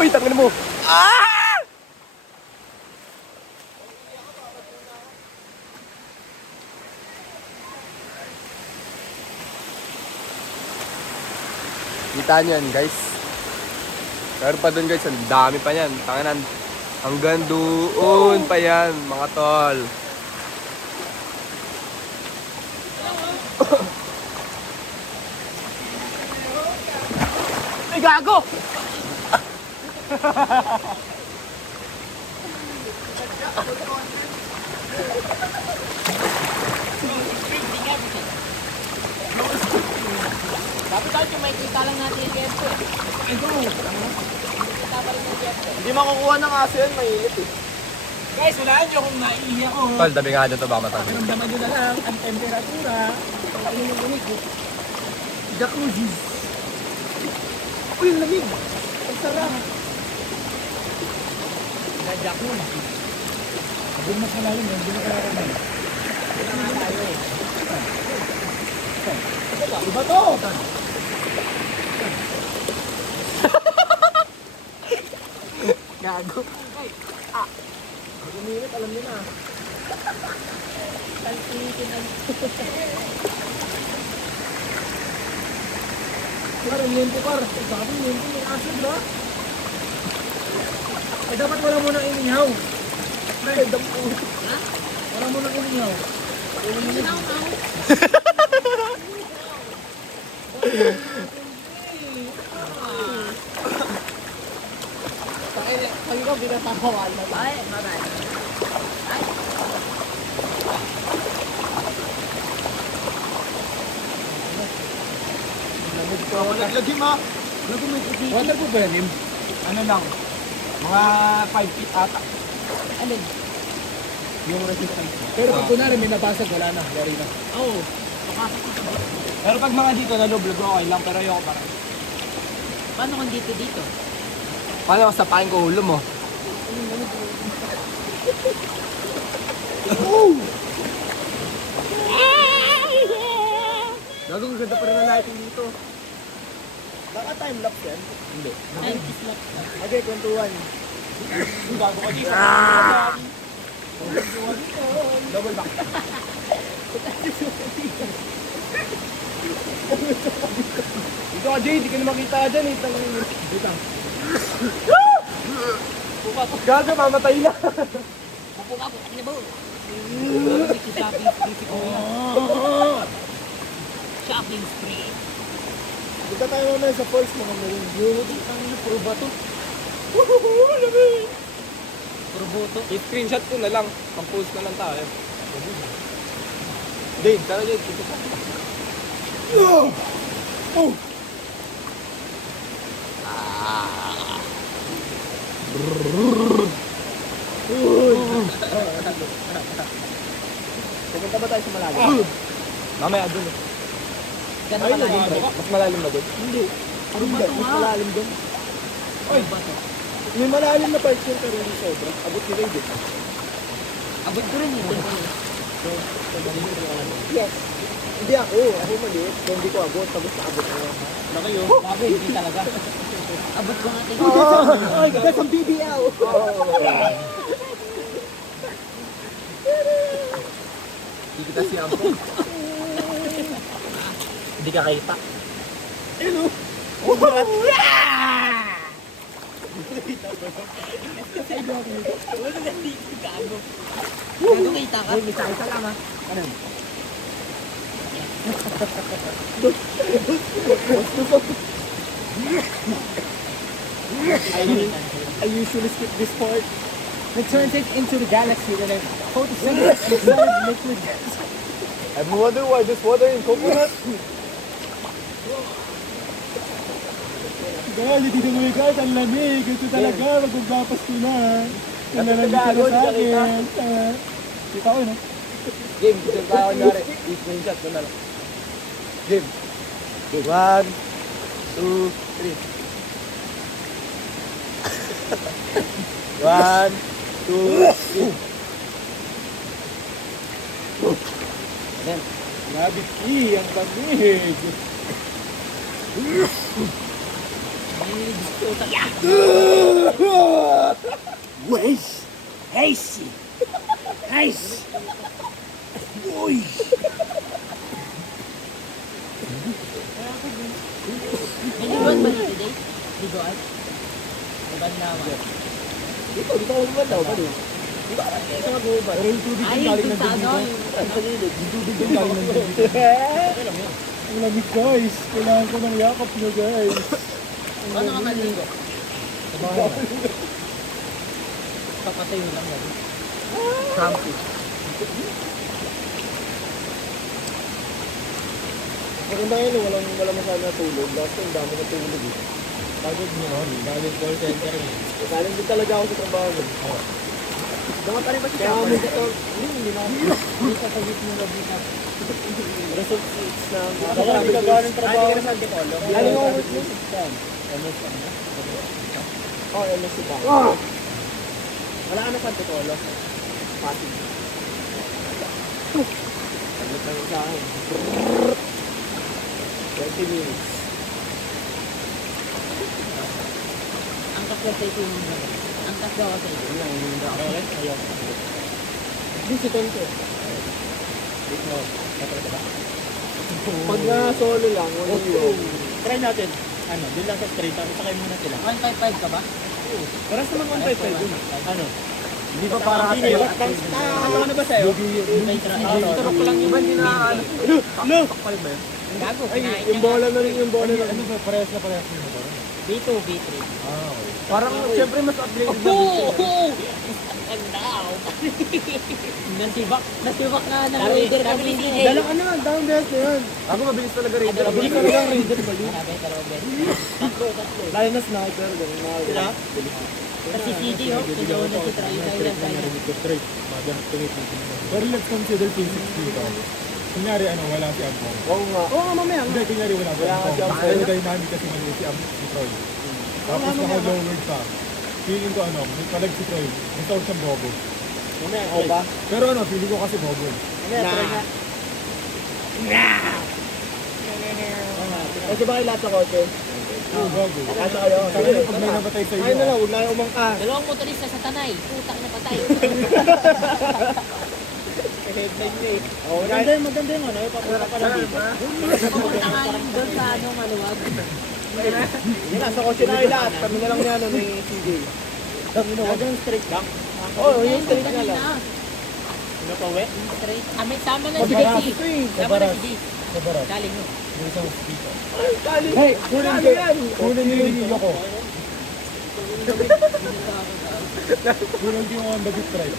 Uy, tangin mo. Ah! Kita nyo yan, guys. Pero pa dun, guys, ang dami pa yan. Tanginan, hanggang doon pa yan, mga tol. Ay, gago! Dapat tayo yung may kita lang natin yung Jeff. Ito. Kita pa rin yung Jeff. Hindi makukuha ng aso yan, mainit eh. Guys, walaan nyo kung naiihi ako. Tol, tabi nga dyan to, baka matalo. Naramdaman nyo na lang ang temperatura. Ang inyong unig. Jacuzzi. Uy, ang lamig. Ang sarap. Jacuzzi. Habang mas malalim, hindi na kararamay. Wala nga tayo eh. Iba to! Gago. Pag umilit, alam niyo na. Talpitin ang... Kar, ang limpo kar. Sabi, limpo yung acid ba? Eh, dapat wala mo nang inihaw. Ay, dampo. Ha? Wala mo nang inihaw. Inihaw. Sabi ko, binatawal na ba? Ay, babay. Ay. Lamig ko. Lagim ha. Waterproof ba yan, Im? Ano lang, mga 5 feet ata. Alin? Yung resistance. Pero pag kunwari may nabasag, wala na. Lari na. Oo. Pero pag mga dito na loob, okay lang, pero ayoko parang. Paano kung dito? Paano kung sapain ko ulo mo? Gagawin ganda pa rin ang lighting dito. Baka time lapse yan. Hindi. Okay, kwentuhan. Gago ka dito. Double back. Dito ka Jay, di ka na makita dyan eh. Dito. Gago, mamatay na. Kapo, ano ba? Shopping spree. Punta tayo naman sa falls mga maroon. Puro bato. Puro boto. I-screenshot ko na lang. Pang-post na lang tayo. Dave, tara Dave. Dito ka. Pupunta ba tayo sa malalim? Mamaya dun eh. Gano'n Ay, malalim ba? Mas malalim ba dun? Hindi. Puro Hindi, bato mas nga. malalim doon. Puro bato. May malalim na part yun pero hindi sobra. Abot ni Ray eh. Abot ko rin eh. Yes. Hindi ako. Ako maliit. Kung hindi ko abot, tapos naabot ko. Laki yun. Sabi, hindi talaga. Abot ko nga tingin. Ay, that's ang BBL. Hindi kita siyam. Hindi ka kita. Ano? Wala na dito, gago. Gago kita ka. Ay, isa lang ha. Ano? I usually skip this part. Returns it into the galaxy with a photosynthesis liquid gas. I wonder why there's water in coconut. Guys, hindi na may guys, ang lamig. Ito talaga, magbabapas ko na. Nalamig ka na sa akin. Kita ko, no? Game, gusto tayo kunyari. I-screenshot ko na lang. Game. 1, 2, 3. 1, 2, 3. Yan. Grabe, Ki, ang lamig. Ay, gusto ko. Wesh! Heis! Heis! Uy! Niliwan ba ni today? Ligoan? Ibang naman. Dito ako naman daw. Ano? Dito ka mag-uubad. Pero yung tubig Ay, yung yung galing dun ng sa ano, dito. yung Yung tubig yung galing ng dito. Ang lamig guys. Kailangan ko ng yakap nyo guys. ano ka maligo? Sabay. Papatay mo lang yan. Shampoo. Maganda ngayon, walang masyado natulog. Last time, dami natulog eh. Pagod mo, galing call center eh. Galing din talaga ako sa trabaho. Dama pa rin ba si Kaya mo dito? Hindi na. Hindi ka pagod mo gabi na. Result 6 na. Baka hindi ka galing trabaho. Hindi ka na sa Antipolo. Ano yung work mo? Oh, MSC ba? Wala ka na sa Antipolo. Pasig. Saglit lang sa akin. 20 minutes. Ang kapag sa ito yung ang kapag ako sa ito. Yun lang, hindi ako. Ayaw. Hindi si Tonto. Pag na solo lang, wala yun. Try natin. Ano, din lang sa straight. Tapos sakay muna sila. 155 ka ba? Parang sa mga 155 dun. Ano? Hindi ba para Hindi, sa'yo? rock bands na. Ano ba sa'yo? Turok ko lang Iba yun. hindi na ano. No! Takpal ba yun? Gago, Ay, kinain yung niya bola na rin yung bola na Ano rin. ba? Parehas na parehas yung motor. B2, B3. Ah, okay. Parang, syempre mas upgraded na Oh! dito. Ang daw! Nasibak nga ng raider kami ni CJ. Dalang ano, dalang beses na yun. Ako mabilis talaga rin. Mabilis talaga ang raider ba yun? Marami, dalawang beses. Tatlo. Lalo na sniper, ganun na. Sila? Kasi CJ, oh, si Jonah, si Trainer, yan, yan. Straight. Pero let's consider 260 to. Kunyari ano, wala si Ampong. Oo nga. Oo nga, mamaya. Hindi, kunyari wala si Wala Ampong. si Ampong. Aerodynamic kasi mali si Troy. Tapos naka-lowered pa. Feeling ko ano, may palag si Troy. May tawag siyang bobo. Mamaya, oo ba? Pero ano, feeling ko kasi bobo eh. Mamaya, try nga. Kasi ba kayo lahat sa kotse? Oo, bobo. Kasi kayo. Kaya na pag may nabatay sa Ay iyo. na lang, huwag na kayo umangkas. Dalawang motorista sa Tanay. Putak na patay. Headline niya eh. Maganda yung ano, papunta pa lang dito. Pupunta nga yung doon sa ano, maluwag. Yan na, sa kotse na kayo lahat. Kami na lang niya ano ni CJ. Huwag yung straight lang. Oo, yung straight nga lang. Ano pa, we? Straight. Kami sama na si Mabigat JC. ito eh. Sama na si JC. Sa barat. Galing mo. May isang speaker. Kali. Hey, Kali yan. kunin niyo yung video ko. Kunin niyo yung on the beat drive.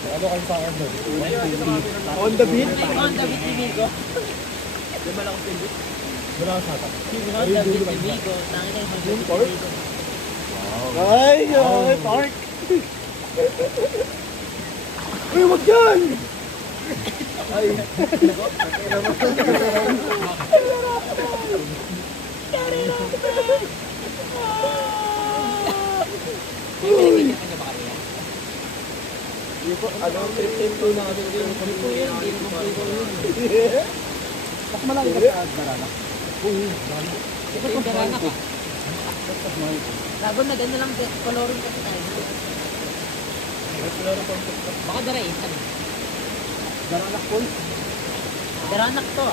Ano kayo sa akin doon? On the beat. Ay, on the beat ni Vigo. Wala ka sa akin. On the beat ni Vigo. Tangin na yung on the beat ni Vigo. Ay, ay, park. Uy, wag yan! Ay. May pinag-iisipan niya ba kami yan? Hindi po, ano, trip to namin din. Hindi po yun. Hindi naman po yun. Mas malaki ka sa Barana. Ito yung garana ka. Lago na ganda lang. Coloring kasi tayo. Baka daraitan. Barana po. Daranak to.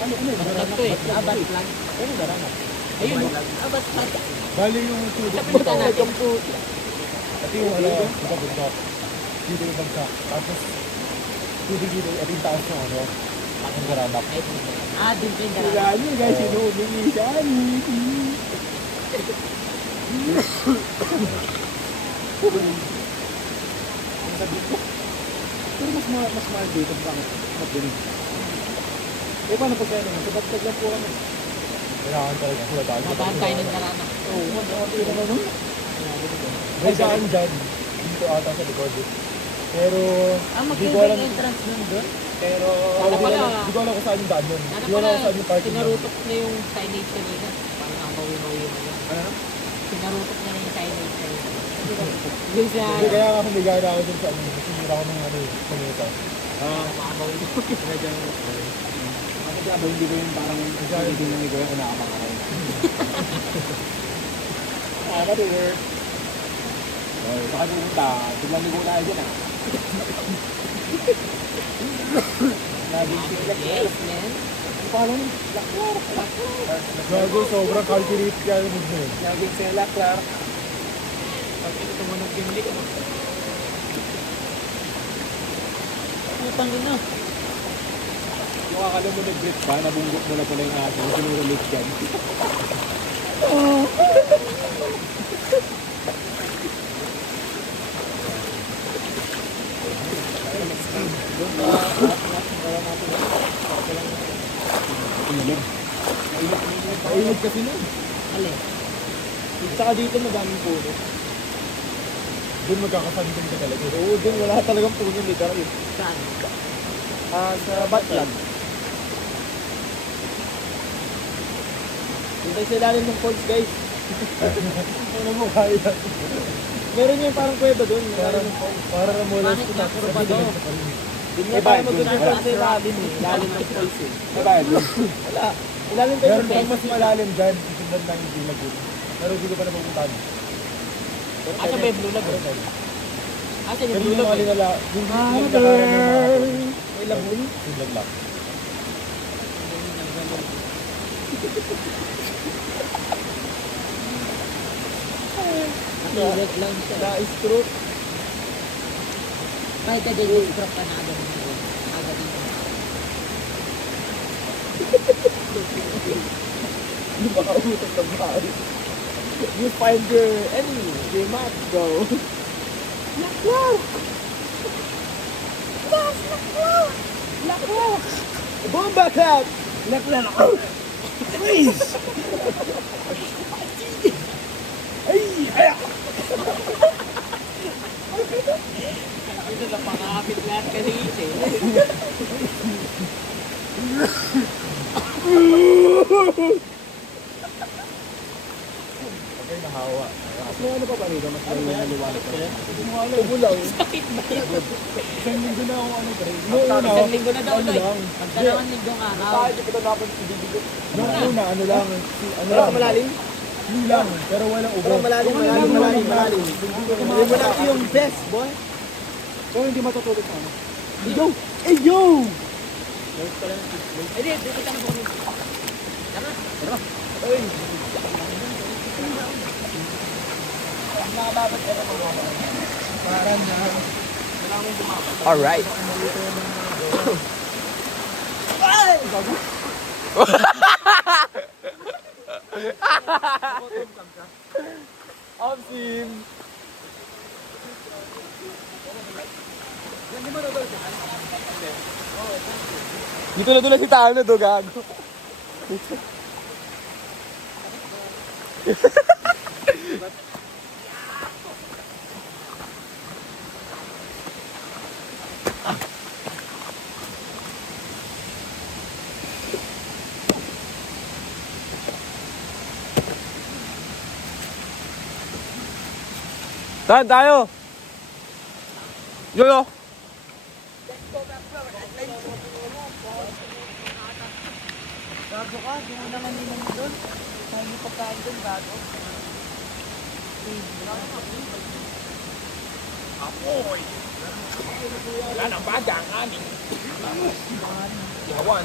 Ano, Daranak to eh. Abas lang. Ano Barana? Ayun. Abas lang. Bali yung tubig Sa dito. punta natin. Ito yung ano, diba bundok? Dito yung bagsak. Tapos, tubig dito, at yung taas ng ano, ang garanak. Din pa yung daranak. Wala niyo guys, sinuhumingi siya. Pero mas mahal dito. Bakit? Mabilis. Eh, paano pag kaya naman? Sabagtag lang po kami. Kailangan talaga sila dahil. Mabaan tayo ng daranak. Oo, mag-order naman nun. May daan dyan, dito ata sa likod. Pero, Ah, di ko alam, magkaiba yung entrance nun doon? Pero, Sana pala. di ko alam kung saan yung daan yun. Sana Di ko alam pala, kung saan yung parking yun. sinarutok na yung signage kanina. Parang nakabawi-bawi na yun. ano? Sinarutok na yung signage kanina. Hindi siya, Hindi, kaya nga humigara ako dun sa ano, sinira ko ng ano eh, sa mesa. makabawi. Medyo, kasi ba hindi ko yung parang hindi din namigo yung unakamangaray. Ah, kasi Okay, saka pumunta. Biglang ligo na kayo dyan ah. Laging sila. Yes, man. Paano? Gago, sobrang calculate kaya mo na yun. Laging sila, Clark. Pag ito tumunog yung lik mo. Putang ina. Yung akala mo nag-grip pa, nabunggok mo na pala yung aso, sinurulate yan. Ilig. Ilig kasi nun. Alin? Saka dito madaming puno. Doon magkakasandan ka talaga. Oo, doon wala talagang puno literal. Saan? Sa Batland. Hintay sa ilalim ng falls, guys. Ano mo kaya? Meron yung parang kuweba doon. Para na mula Bakit nga puro ba daw? Hindi nga tayo mag-control sa ilalim eh. Ilalim ng falls eh. Diba? Wala. Ilalim tayo Meron ng pang falls. mas malalim dyan, isundan lang yung Lagoon. Pero hindi ko pa napupuntahan. Asa ba yung Blue Lagoon? Asa yung Pero Blue yung mga Lagoon? linala, yung nagkakaroon ng mga May lagoon. sundan lang. Nakilig lang siya. Na-stroke. Kahit ka din yung drop ka na agad dito. Agad dito. Hindi makautot ng bahay. You find your enemy. You must go. Lakwaw! Yes, lakwaw! Lakwaw! Bomba cat! Lakwaw! Freeze! Ay! Ay! Ito na pangakapit lahat kasi ito eh. Okay, nahawa. Mas may ano pa ba rito? Mas may naliwanag pa. Tumulaw. Sakit ba yun? Isang linggo na ako ano, pre. Isang linggo na daw ano ito eh. lang. Magdalawang linggong araw. Hindi ko dapat ibibigot. Nung una, ano lang. Ano Wala lang. sa malalim? Yun lang. Pero walang ubo. Pero malalim. Yung malaki yung best, boy. Pero hindi matutulog sa ano. Yo! Hey, yo! Eh di, dito ka na po. Tara. Alright. Obsin! Dito na doon si Tano do, gago. Saan tayo? Yun o. Gago ka, di mo naman ninong doon. Hindi pagkain doon, gago. Wala nang baga ang aning. Yawan.